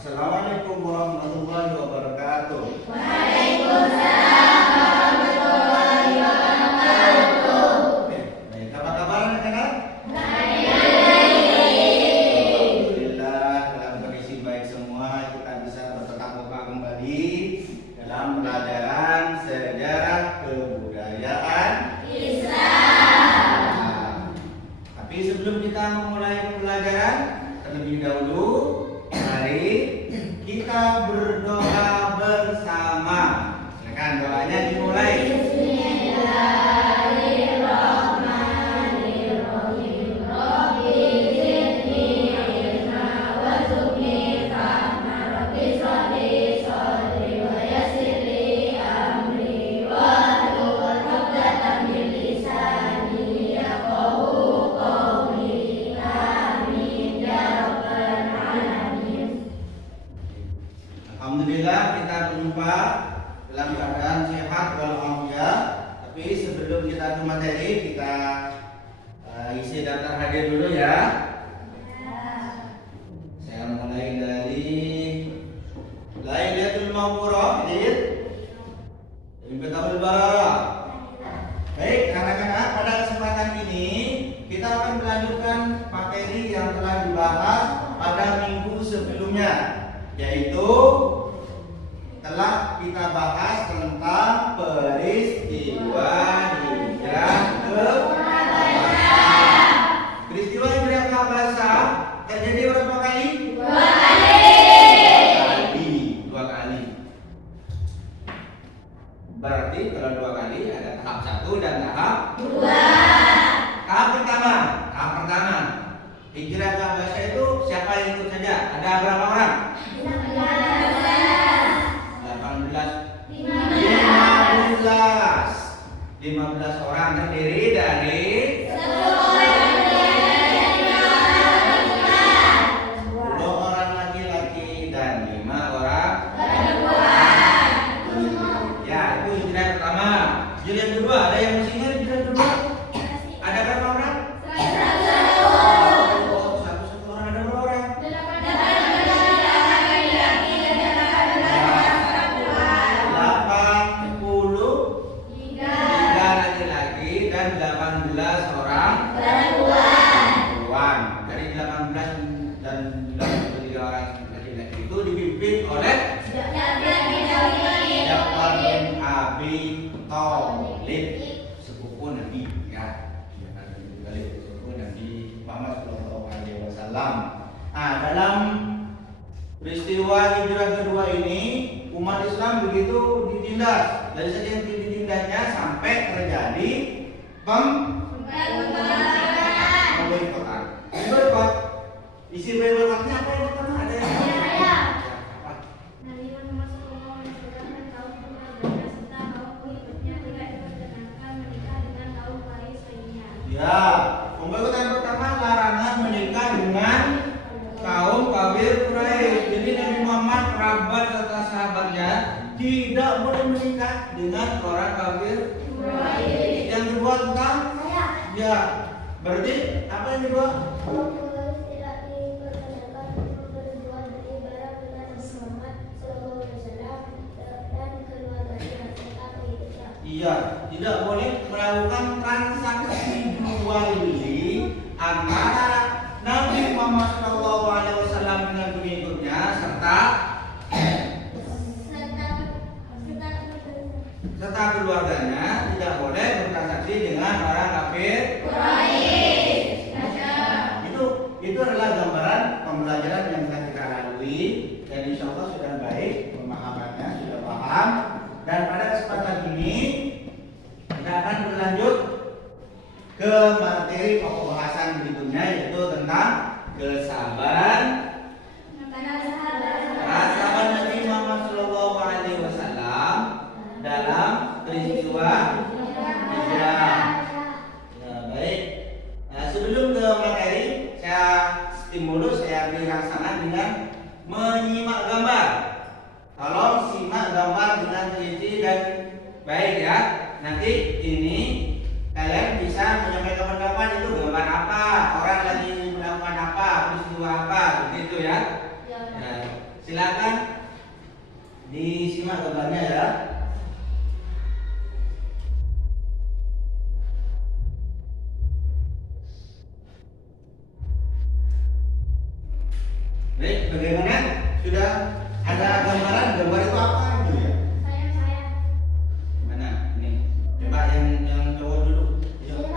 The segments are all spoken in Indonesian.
Assalamualaikum warahmatullahi wabarakatuh. Waalaikumsalam warahmatullahi wabarakatuh. Baik, apa kabar anak-anak? Baik. Alhamdulillah, dalam kondisi baik semua kita bisa bertatap muka kembali dalam pelajaran sejarah kebudayaan Islam. Nah, tapi sebelum kita memulai pelajaran, terlebih dahulu mari kita berdoa bersama. Silakan doanya dimulai. Bismillahirrahmanirrahim. Rabbi zidni ilma warzuqni fahma. Rabbi shrahli sadri wa yassir li amri wahlul 'uqdatam min lisani yafqahu qawli. Amin ya rabbal alamin. Alhamdulillah kita berjumpa dalam keadaan sehat walafiat. Tapi sebelum kita ke materi, kita isi daftar hadir dulu ya. Saya mulai dari Lailatul Mawqurah dari Kitabul Bararah. Baik anak-anak, pada kesempatan ini kita akan melanjutkan materi yang telah dibahas pada minggu sebelumnya, yaitu telah kita bahas tentang peristiwa hijrah ke Habasah. Peristiwa hijrah ke Habasah terjadi berapa kali? Dua kali. Berarti kalau dua kali ada tahap 1 dan tahap 2. Tahap pertama hijrah ke Habasah itu siapa yang ikut saja? Ada berapa orang? 15 orang, terdiri dari 10 orang laki-laki dan 5 orang perempuan. Ya, itu hijrah pertama. Hijrah kedua, ada yang masih ingat hijrah kedua? Ada berapa orang? 1 orang, ada berapa orang? 18 orang perempuan. Dari 18 dan 83 orang laki-laki itu dipimpin oleh Ja'far bin Abi Thalib, sepupu Nabi ya. Sepupu Nabi Muhammad SAW. Nah, dalam peristiwa hijrah kedua ini umat Islam begitu ditindas. Dari segi ditindasnya sampai terjadi boikotan. Boikot. Isi boikotnya apa yang pertama? Ada yang tahu? Apa? Nabi Muhammad SAW dan kaum keluarganya serta kaum pengikutnya tidak diperkenankan menikah dengan kaum Quraisy lainnya. Ya, pemboikotan pertama larangan menikah dengan kaum kafir Quraisy. Jadi Nabi Muhammad, kerabat serta sahabatnya tidak boleh menikah dengan orang kafir Quraisy. Yang kedua tentang ya, berarti apa yang kedua? Kaum Quraisy tidak diperkenankan untuk berbuat beribadah dengan Muhammad SAW dan keluarganya serta pengikutnya. Iya, tidak boleh melakukan transaksi jual beli antara Nabi Muhammad SAW dengan pengikutnya serta keluarganya. Tidak boleh bertransaksi dengan orang kafir Quraisy. Itu adalah gambaran pembelajaran yang telah kita lalui dan insya Allah sudah baik pemahamannya, sudah paham. Dan pada kesempatan ini kita akan berlanjut ke materi pokok bahasan berikutnya, yaitu tentang kesabaran sahabat Nabi Muhammad SAW dalam peristiwa hijrah. Nah, baik. Nah, sebelum ke materi, saya stimulus, saya beri rangsangan dengan menyimak gambar. Tolong simak gambar dengan teliti dan baik ya. Nanti ini kalian bisa menyampaikan pendapat, itu gambar apa, orang lagi melakukan apa, peristiwa apa, begitu ya. Nah, Baik, bagaimana? Sudah ada gambaran? Gambar itu apa itu ya? Saya. Mana? Ini. Coba yang cowok dulu. Ayo.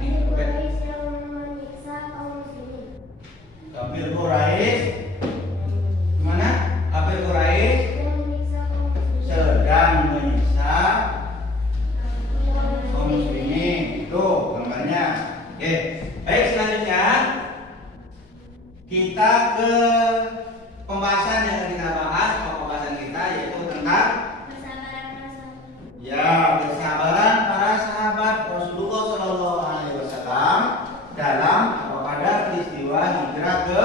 Ini Quraisy yang menyiksa kaum muslimin. Kafir Quraisy. Mana? Kafir Quraisy Yang menyiksa kaum muslimin. sedang menyiksa kaum muslimin. Itu gambarnya. Oke. Baik, selanjutnya kita ke pembahasan yang kita bahas. Pembahasan kita yaitu tentang kesabaran para sahabat Rasulullah Shallallahu Alaihi Wasallam dalam pada peristiwa hijrah ke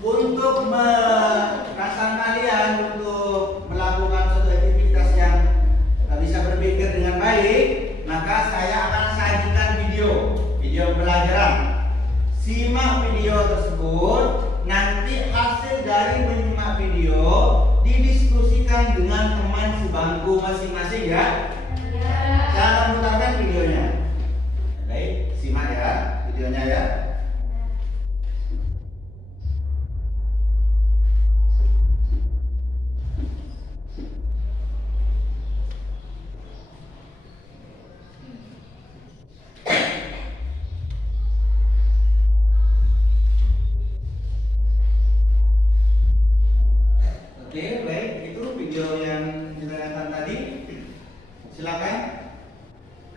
untuk merasakan kalian untuk melakukan suatu aktivitas yang bisa berpikir dengan baik, maka saya akan sajikan video pelajaran. Simak video tersebut, nanti hasil dari menyimak video didiskusikan dengan teman sebangku masing-masing ya. Saya akan putarkan videonya. Baik, simak ya videonya ya. Oke, baik, itu video yang kita lihat tadi. Silakan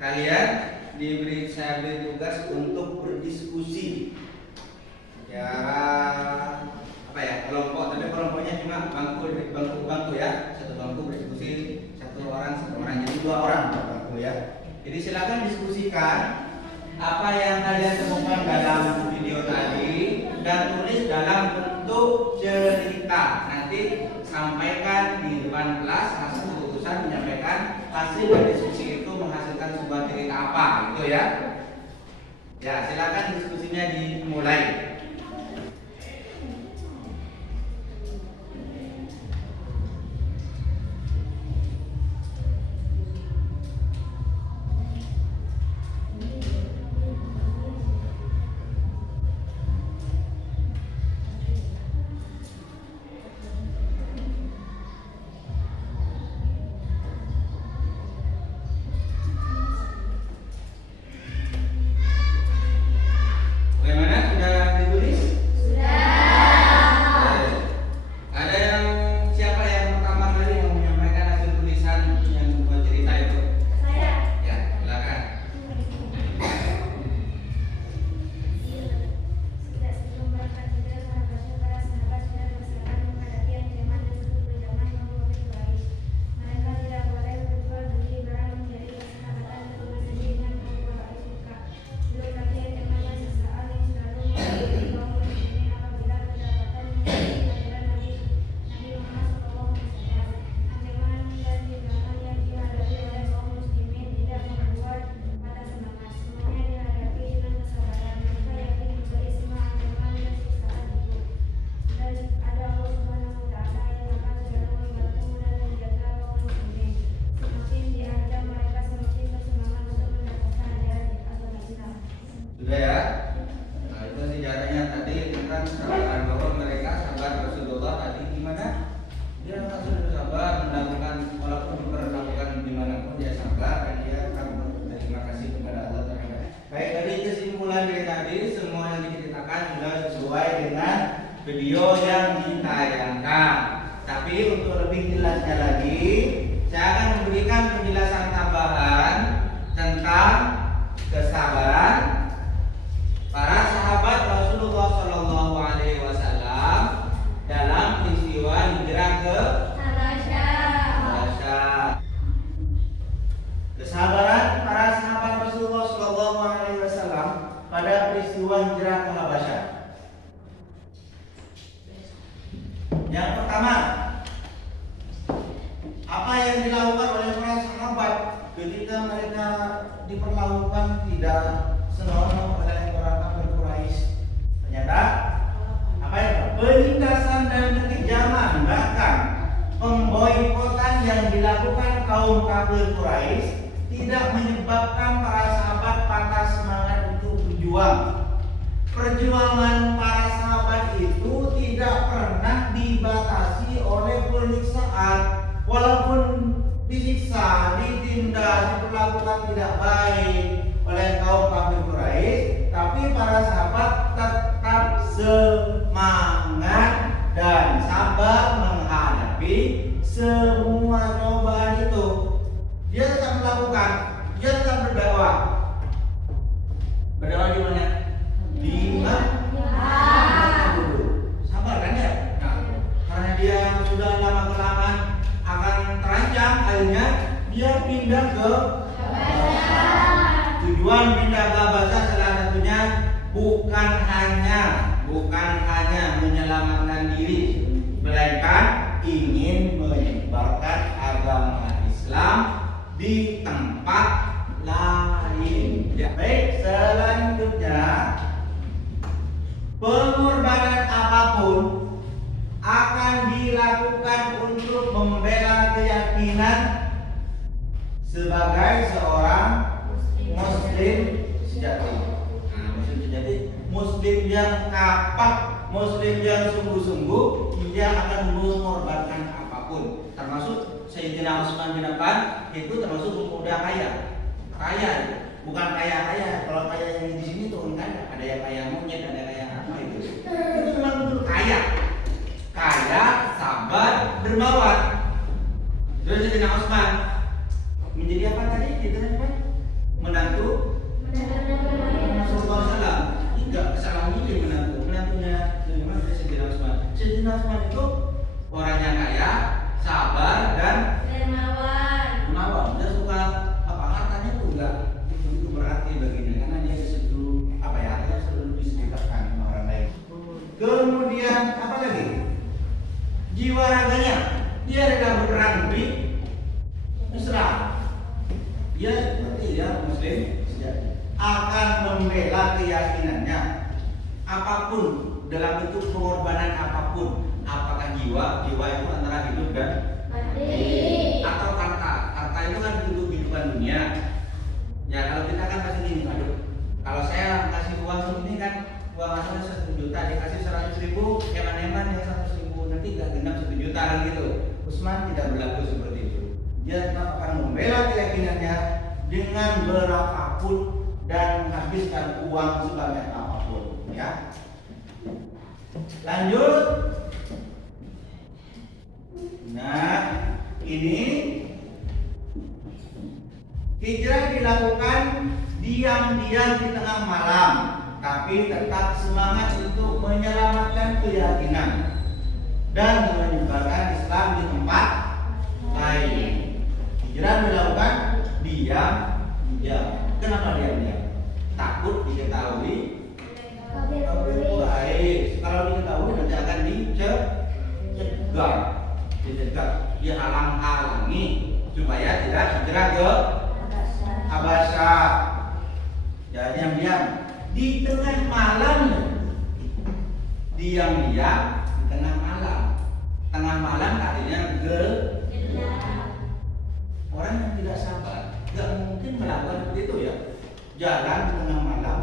kalian saya beri tugas untuk berdiskusi. Ya, apa ya? Kelompok, tapi kelompoknya cuma bangku ya. Satu bangku berdiskusi, satu orang, jadi 2 orang per bangku ya. Jadi silakan diskusikan apa yang kalian temukan dalam video tadi dan tulis dalam bentuk cerita. Nanti sampaikan di depan kelas hasil keputusan menyampaikan hasil dari diskusi itu menghasilkan sebuah cerita apa gitu ya. Ya, silakan diskusinya dimulai. Bagaimana? Sudah ditulis? Sudah. Ada yang siapa yang pertama kali yang menyampaikan hasil tulisan yang buat cerita itu? Saya. Ya, silakan. Tidak sebelum berangkat hijrah, sahabatnya para sahabat sudah bersiapan menghadapi ancaman dan sekutu zaman yang Quraisy. Mereka tidak boleh berjual beli barang menjadi persahabatan atau bersendiri dengan kaum Quraisy juga. Belum lagi ancaman sesaat yang selalu menghadapi kaum muslimin apabila kedapatan mengikuti ajaran Nabi Muhammad SAW. Ancaman dan tindakan yang dihadapi oleh kaum muslimin tidak membuat patah semangat. Semuanya dihadapi dengan kesabaran. Mereka yakin memberi semua ancaman dan siksaan itu. Dan ada Allah Subhanahu wa Ta'ala yang akan selalu membantu dan menjaga kaum muslimin. Semakin diancam mereka semakin bersemangat untuk mendapatkan ajaran agama Islam. Sudah ya. Nah, itu sejarahnya tadi tentang kesabaran bahwa mereka sahabat Rasulullah tadi gimana? Dia langsung bersabar melakukan walaupun diperlakukan dimanapun dia sabar dan dia akan berterima kasih kepada Allah Taala. Baik, dari kesimpulan dari tadi semua yang diceritakan sudah sesuai dengan video yang ditayangkan. Tapi untuk lebih jelasnya lagi, saya akan memberikan penjelasan tambahan tentang kesabaran para sahabat Rasulullah Shallallahu Alaihi Wasallam dalam peristiwa hijrah ke Habasyah. Kesabaran para sahabat Rasulullah Shallallahu Alaihi Wasallam pada peristiwa hijrah ke Habasyah. Yang pertama, apa yang dilakukan oleh para sahabat ketika mereka diperlakukan tidak senonoh oleh orang kafir Quraisy? Ternyata apa ya? Penindasan dan kekejaman, bahkan pemboikotan yang dilakukan kaum kafir Quraisy tidak menyebabkan para sahabat patah semangat untuk berjuang. Perjuangan para bisa ditindas, diperlakukan tidak baik oleh kaum kafir Quraisy, tapi para sahabat tetap semangat dan sabar menghadapi semua cobaan itu. Dia tetap melakukan, dia tetap berdakwah. Berdakwah di mana? Di Mekah dulu. Sabar kan ya? Nah, karena dia sudah lama kelamaan akan terancam, akhirnya dia pindah ke tujuan pindah ke Habasah salah satunya bukan hanya menyelamatkan diri, melainkan ingin menyebarkan agama Islam di tempat lain. Ya, baik, selanjutnya pengorbanan apapun akan dilakukan untuk membela keyakinan sebagai seorang Muslim sejati. Nah, Muslim sejati, Muslim yang kapak, Muslim yang sungguh-sungguh, dia akan mengorbankan apapun. Termasuk Sayyidina Utsman bin Affan itu termasuk pemuda kaya, bukan kaya. Kalau kaya yang di sini tuh kan ada yang kaya monyet, ada kaya apa itu. Itu memang betul kaya, sabar, dermawan. Terus Sayyidina Utsman menjadi apa tadi? Itu apa? Menantu Rasulullah SAW. Enggak salah milih menantunya Sayyidina Utsman. Sayyidina Utsman itu orangnya kaya, sabar dan dermawan. Dia suka apa, hartanya tuh enggak itu berarti baginya karena dia selalu disekitarkan sama orang lain. Kemudian apa lagi? Jiwa raganya, dia rela berperang di Islam. Dia seperti Muslim sejati, akan membela keyakinannya apapun dalam bentuk pengorbanan apapun. Apakah jiwa itu antara hidup dan mati, atau harta itu kan untuk kehidupan dunia. Ya kalau kita kan pasti gini, kalau saya kasih uang segini kan, uang asalnya 1 juta dikasih 100.000, eman-eman ya 100.000, nanti gak genap 1 juta kan gitu. Utsman tidak berlaku seperti itu. Dia tetap akan membela keyakinannya dengan berapapun dan menghabiskan uang sebanyak apapun. Ya. Lanjut. Nah, ini hijrah dilakukan diam-diam di tengah malam, tapi tetap semangat untuk menyelamatkan keyakinan dan menyebarkan Islam di tempat lain. Hijrah dilakukan diam. Kenapa diam-diam? Takut diketahui kafir Quraisy. Kalau diketahui nanti akan dicegat, dihalang-halangi supaya tidak hijrah ke Habasyah. Ya, diam-diam di tengah malam. Diam-diam di tengah malam. Tengah malam artinya orang yang tidak sabar gak mungkin melakukan seperti itu ya. Jalan di tengah malam,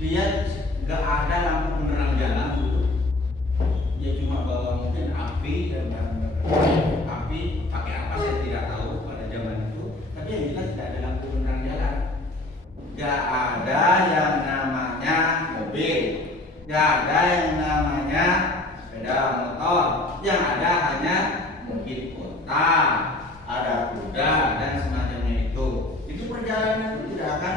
dia gak ada lampu penerang jalan gitu. Dia cuma bawa mungkin api dan api pakai apa saya tidak tahu pada zaman itu. Tapi yang jelas tidak ada lampu penerang jalan. Gak ada yang namanya mobil, gak ada yang namanya sepeda motor. Yang ada hanya mungkin kota, ada kuda dan semacamnya itu. Itu perjalanan itu tidak akan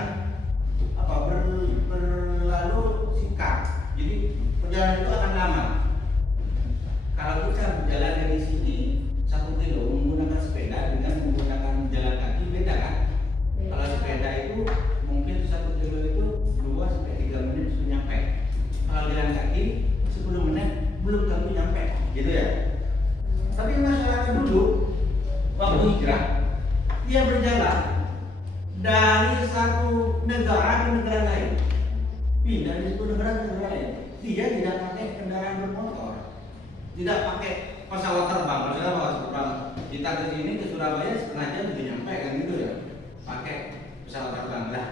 berlalu singkat. Jadi perjalanan itu akan lama. Kalau kita berjalan dari sini 1 kilo menggunakan sepeda dengan menggunakan jalan kaki beda kan? Kalau sepeda itu mungkin 1 kilo itu 2 sampai 3 menit sudah nyampe. Kalau jalan kaki 10 menit belum tentu nyampe, gitu ya. Tapi masyarakat dulu waktu hijrah dia berjalan dari satu negara ke negara lain, pindah dari satu negara ke negara lain. Dia tidak pakai kendaraan bermotor, tidak pakai pesawat terbang. Maksudnya pesawat terbang kita ke sini ke Surabaya setengah jam sudah nyampe kan gitu ya. Pakai pesawat terbang lah.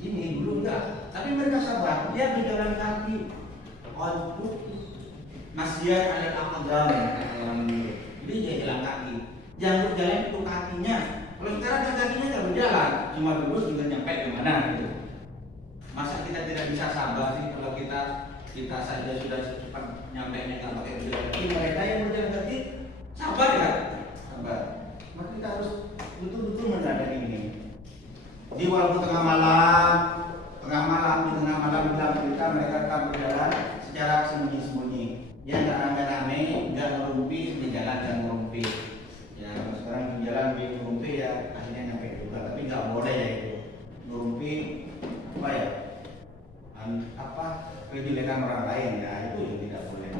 Ini dulu enggak. Tapi mereka sabar. Dia berjalan kaki. Masjid al-Aqdam. Jadi dia jalan kaki. Yang berjalan itu kakinya Kalau sekarang kan kakinya nggak berjalan, cuma lurus juga nyampe kemana gitu. Masa kita tidak bisa sabar sih kalau kita saja sudah cepat nyampe nggak pakai berjalan kaki, mereka yang berjalan kaki sabar ya, sabar. Maka kita harus betul-betul mendadak ini. Di walaupun tengah malam di tengah malam dalam berita mereka tetap berjalan secara sembunyi-sembunyi. Ya nggak rame-rame, nggak ngerumpi di jalan dan ngerumpi. Ya kalau sekarang di jalan di ngerumpi ya akhirnya nyampe juga, tapi nggak boleh ya itu ngerumpi apa ya? Kejelekan orang lain ya itu yang tidak boleh.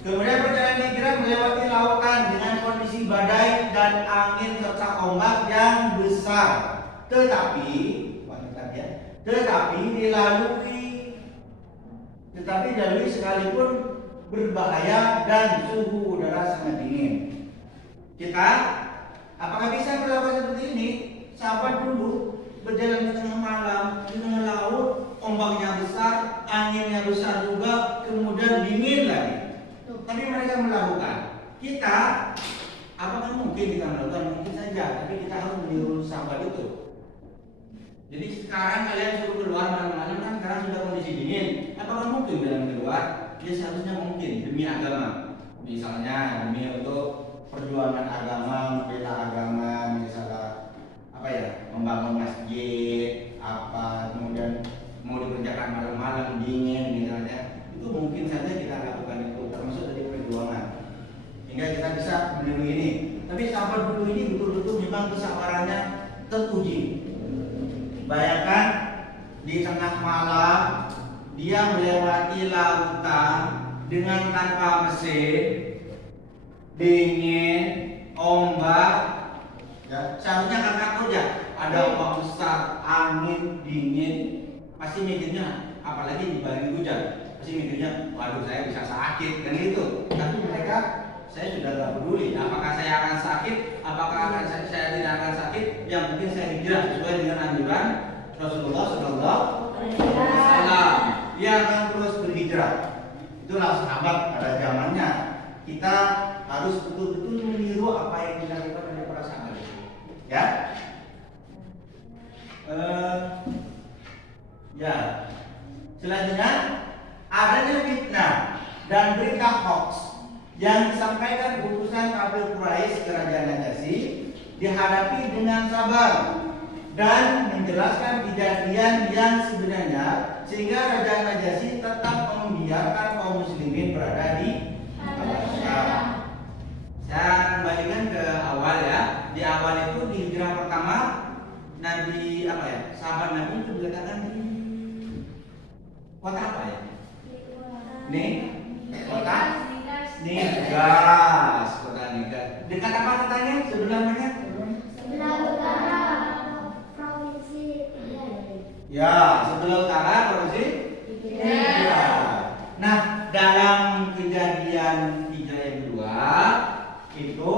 Kemudian perjalanan hijrah melewati lautan dengan kondisi badai dan angin serta ombak yang besar. Tetapi dilalui sekalipun berbahaya dan suhu udara sangat dingin. Kita apakah bisa melakukan seperti ini? Sahabat dulu berjalan di tengah malam, di tengah laut, ombaknya besar, anginnya besar juga, kemudian dingin lagi. Tapi mereka melakukan. Kita, apakah mungkin kita melakukan? Mungkin saja, tapi kita harus meniru sahabat itu. Jadi sekarang kalian suruh keluar malam-malam kan sekarang sudah kondisi dingin. Apakah mungkin dalam keluar? Ya seharusnya mungkin demi agama. Misalnya demi untuk perjuangan agama, membela agama, misalnya membangun masjid, kemudian mau dikerjakan malam-malam dingin misalnya, itu mungkin saja kita lakukan itu, termasuk dari perjuangan, hingga kita bisa meniru ini. Tapi sahabat dulu ini betul-betul memang kesabarannya teruji. Bayangkan di tengah malam dia melewati lautan dengan tanpa mesin, dingin, ombak. Ya, seharusnya kan takut ya, ada ombak besar, angin, dingin, pasti mikirnya, apalagi di balik hujan, pasti mikirnya, waduh saya bisa sakit, kan itu. Tapi mereka, saya sudah gak peduli, apakah saya akan sakit, apakah saya tidak akan sakit, yang penting saya hijrah sesuai dengan anjuran Rasulullah SAW. Dia akan terus berhijrah. Itulah sahabat pada zamannya. Kita harus betul-betul meniru apa yang dilakukan oleh para sahabat. Ya, selanjutnya adanya fitnah dan berita hoax yang disampaikan utusan kafir Quraisy kerajaan Najasyi dihadapi dengan sabar dan menjelaskan kejadian yang sebenarnya sehingga Raja Najasyi tetap membiarkan kaum muslimin berada di Habasyah. Saya kembalikan ke awal ya. Di awal itu di hijrah pertama Nabi sahabat Nabi itu diletakkan di kota apa ya? Kota Nigas. Kota Nigas. Dekat apa katanya? Sebelah mana? Sebelah utara provinsi Ya, sebelah utara provinsi Nah, dalam kejadian hijrah yang kedua itu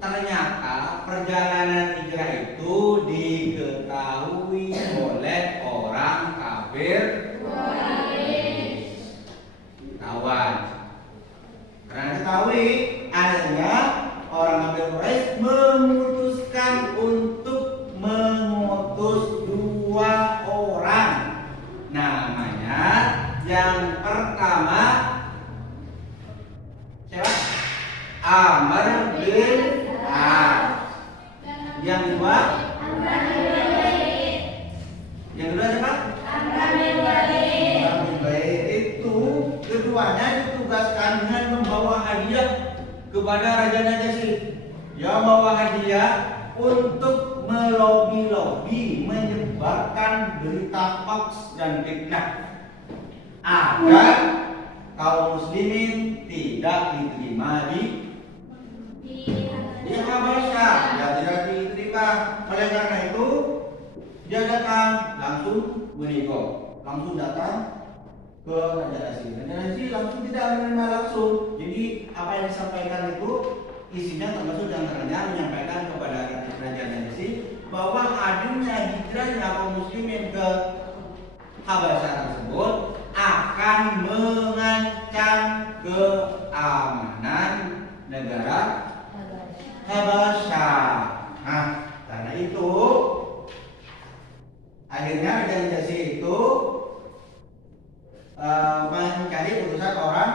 ternyata perjalanan hijrah itu diketahui oleh orang kafir kawan. Karena ketahui, akhirnya orang kafir Quraisy memutuskan untuk mengutus 2 orang. Namanya yang pertama siapa? Amr bin As. Yang kedua siapa? Amr bin Walid. Itu keduanya ditugaskan dengan membawa hadiah kepada Raja Najasyi. Dia membawa hadiah untuk melobi-lobi menyebarkan berita hoax dan fitnah agar kaum muslimin tidak diterima di Habasyah, ya tidak diterima. Oleh karena itu dia datang langsung menikah, langsung datang ke Raja Najasyi. Raja Najasyi langsung tidak menerima langsung. Jadi apa yang disampaikan itu isinya termasuk diantaranya menyampaikan kepada Raja Najasyi bahwa adanya hijrahnya kaum muslimin ke Habasyah tersebut akan mengancam keamanan negara Habasyah. itu akhirnya Raja Najasyi itu mencari putusan orang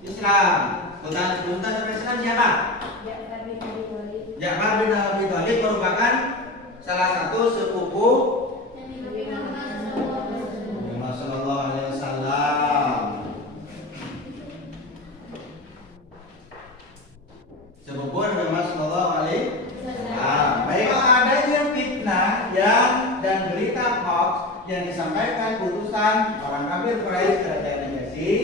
Islam. Putusan orang Islam siapa? Ja'far bin Abi Thalib merupakan salah satu sepupu Muhammad sallallahu alaihi wasallam. Sepupu Muhammad sallallahu alaihi wasallam. Baiklah, adanya fitnah dan berita hoax yang disampaikan putusan orang kafir Quraisy ke Raja Najasyi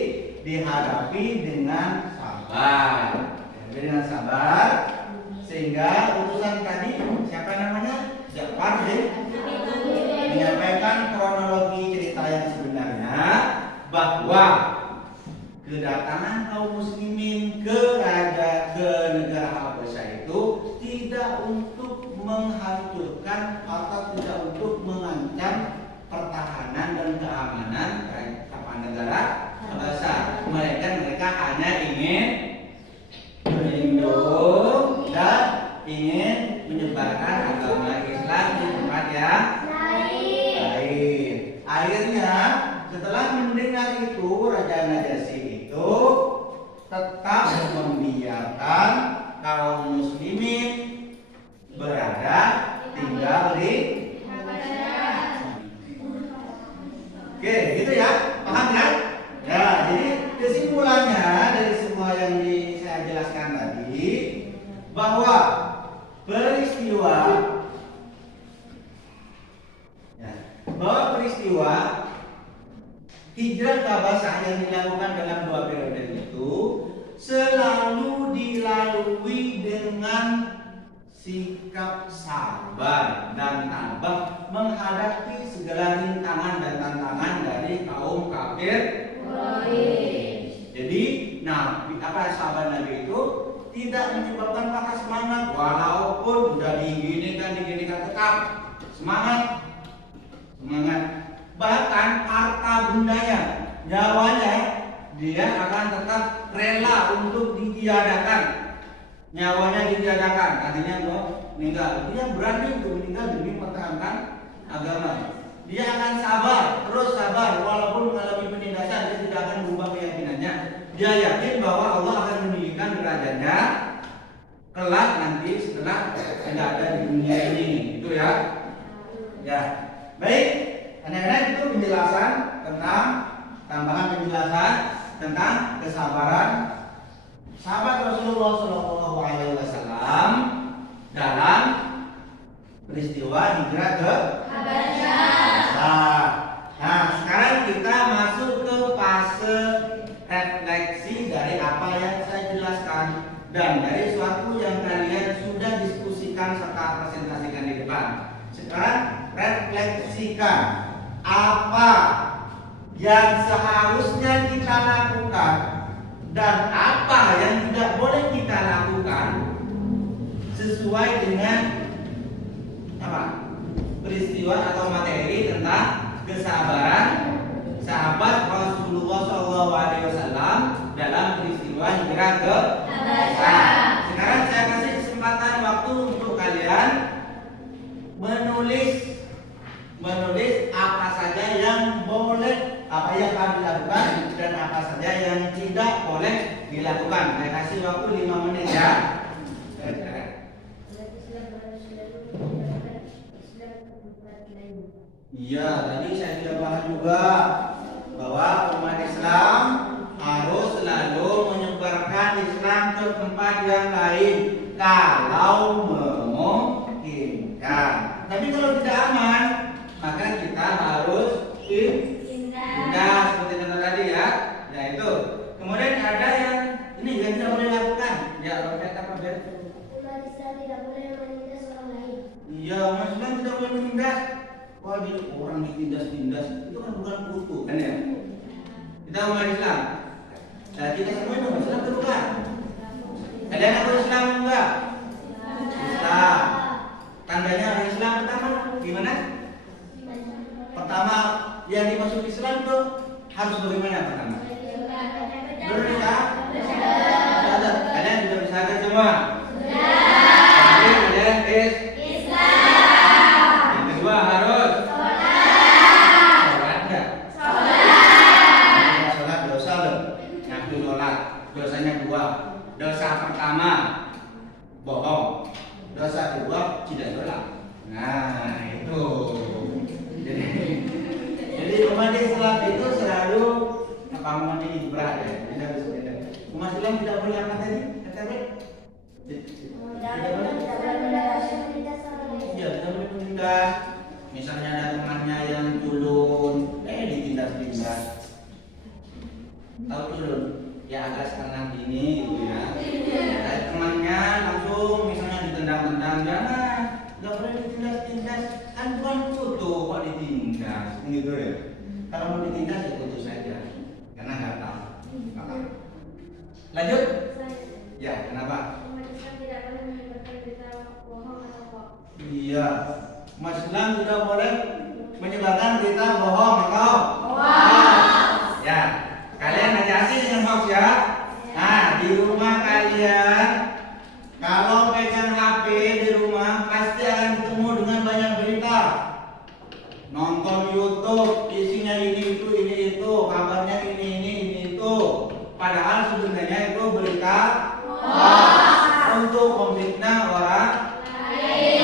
dihadapi dengan sabar. Dengan sabar sehingga utusan tadi siapa namanya? Ja'far bin menyampaikan kronologi cerita yang sebenarnya bahwa kedatangan kaum muslimin ke negara Habasyah itu tidak untuk menghancurkan atau tidak untuk mengancam pertahanan dan keamanan negara Habasyah. Mereka hanya ingin melindungi dan ingin menyebarkan agama Islam di tempat yang lain. Akhirnya setelah mendengar itu Raja Najasyi itu tetap membiarkan kaum muslimin berada tinggal di Oke, gitu ya, paham ya? Ya, jadi kesimpulannya dari semua yang saya jelaskan tadi bahwa peristiwa hijrah ke Habasyah yang dilakukan dalam 2 periode itu selalu dilalui dengan sikap sabar dan tabah menghadapi segala rintangan dan tantangan dari kaum kafir. Jadi, sahabat Nabi itu tidak menyebabkan patah semangat walaupun sudah diginikan tetap semangat. Bahkan harta bendanya, nyawanya dia akan tetap rela untuk ditiadakan. Nyawanya ditiadakan, artinya meninggal. Dia berani untuk meninggal demi mempertahankan agama. Dia akan terus sabar walaupun mengalami penindasan. Dia tidak akan berubah keyakinannya. Dia yakin bahwa Allah akan meninggikan derajatnya kelak nanti setelah tidak ada di dunia ini. Itu ya. Ya, baik. Anak-anak itu penjelasan tentang tambahan penjelasan tentang kesabaran sahabat Rasulullah SAW dalam peristiwa hijrah ke Habasyah. Nah, sekarang kita masuk ke fase refleksi dari apa yang saya jelaskan dan dari suatu yang kalian sudah diskusikan serta presentasikan di depan. Sekarang refleksikan apa yang seharusnya kita lakukan dan apa yang tidak boleh kita lakukan sesuai dengan peristiwa atau materi tentang kesabaran sahabat Rasulullah SAW dalam peristiwa hijrah ke Habasyah. Sekarang saya kasih kesempatan waktu untuk kalian menulis apa saja yang boleh, apa yang harus dilakukan dan apa saja yang tidak boleh dilakukan. Saya kasih waktu 5 menit ya. Iya, tadi saya sudah bahas juga bahwa umat Islam harus selalu menyebarkan Islam ke tempat yang lain kalau memungkinkan. Tapi kalau tidak aman, maka kita harus pindah seperti contoh tadi ya. Ya itu. Kemudian ada yang ini yang tidak boleh lakukan. Ya, Robert apa Ber? Umat Islam tidak boleh menindas orang lain. Iya, umat Islam tidak boleh menindas. Wah, jadi orang ditindas itu kan bukan kutu kan ya? Kita umat Islam. Nah, kita semua umat Islam bukan. Ada yang aku Islam enggak? Islam. Tandanya orang Islam pertama gimana? Pertama yang dimasuk Islam itu harus bagaimana pertama? Bersyahadat. Kalian sudah bersyahadat semua? Sudah. Kalian Islam. Jadi umat Islam itu selalu apa namanya berat ya. Tidak bisa beda. Umat Islam tidak boleh apa tadi? Kata apa? Tidak boleh. Ya, tidak boleh menindas. Misalnya ada temannya yang culun, ditindas-tindas. Tahu culun? Ya agak setengah gini gitu ya. Ada temannya langsung misalnya ditendang-tendang, jangan. Nggak boleh ditindas-tindas. Kan bukan kutu kok ditindas, gitu ya. Kalau mau ditindas ya kutu saja, karena nggak tahu. Lanjut. Ya, kenapa? Umat Islam tidak boleh menyebarkan berita bohong atau hoax. Iya, umat Islam tidak boleh menyebarkan berita bohong atau hoax. Ya, kalian hati-hati dengan hoax ya. Nah, di rumah kalian kalau pegang HP di rumah pasti akan ketemu dengan banyak berita. Nonton YouTube, isinya ini itu, kabarnya ini itu. Padahal sebenarnya itu berita hoax untuk memfitnah orang lain.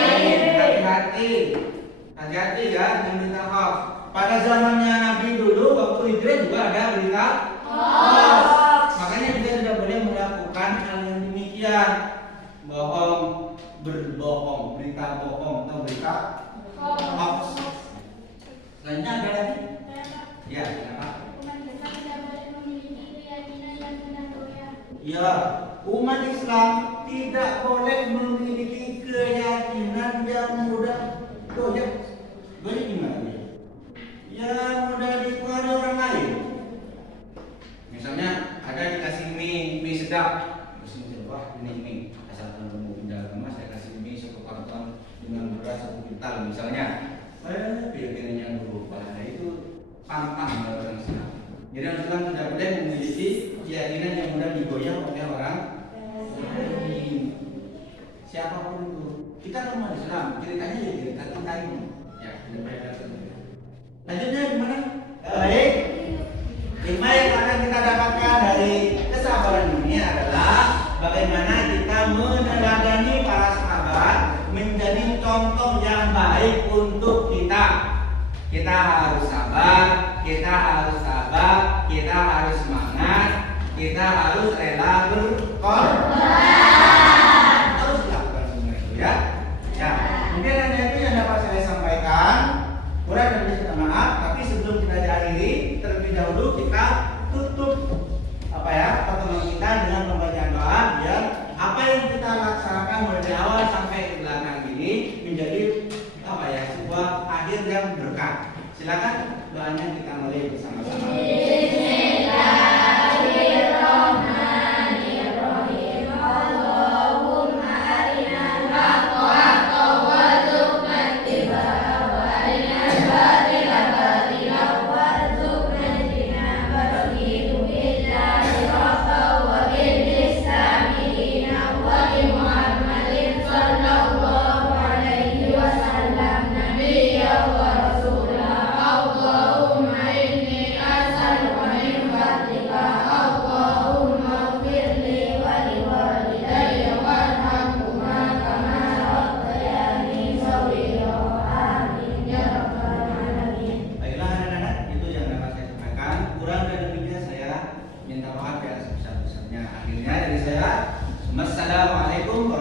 Hati-hati ya dengan berita hoax. Pada zamannya Nabi dulu waktu hijrah juga ada berita hoax. Makanya kita tidak boleh melakukan hal yang demikian. Bohong, berbohong, berita bohong atau berita hoax. Selanjutnya ada lagi? Ya, kenapa? Umat Islam tidak boleh memiliki keyakinan yang mudah goyah. Ya, umat Islam tidak boleh memiliki keyakinan yang mudah goyah. Goyah gimana? Ya mudah dipengaruhi orang lain. Misalnya ada dikasih mie sedap, terus wah ini mie asal kamu pindah rumah saya kasih mie 1 karton dengan beras 1 kuintal misalnya. Keyakinannya berubah. Nah itu pantang oleh orang Islam. Jadi orang Islam tidak boleh memiliki keyakinan yang mudah digoyah oleh orang lain. Siapapun itu. Kita umat Islam, ceritanya ya cerita kita ini. Ya, tidak boleh datang. Lanjutnya gimana? Baik. Hikmah yang akan kita dapatkan dari kesabaran ini adalah bagaimana kita meneladani para sahabat menjadi contoh yang baik untuk kita. Kita harus sabar, kita harus sabar, kita harus semangat, kita harus rela berkorban. Harus lakukan semua itu ya. Ya, mungkin hanya itu yang dapat saya sampaikan. Kurang dan lebih maaf, tapi sebelum kita akhiri, terlebih dahulu kita tutup pertemuan kita dengan pembacaan doa biar apa yang kita laksanakan mulai dari awal sampai ke belakang ini menjadi sebuah akhir yang berkah. Silakan doanya kita mulai bersama-sama. Assalamualaikum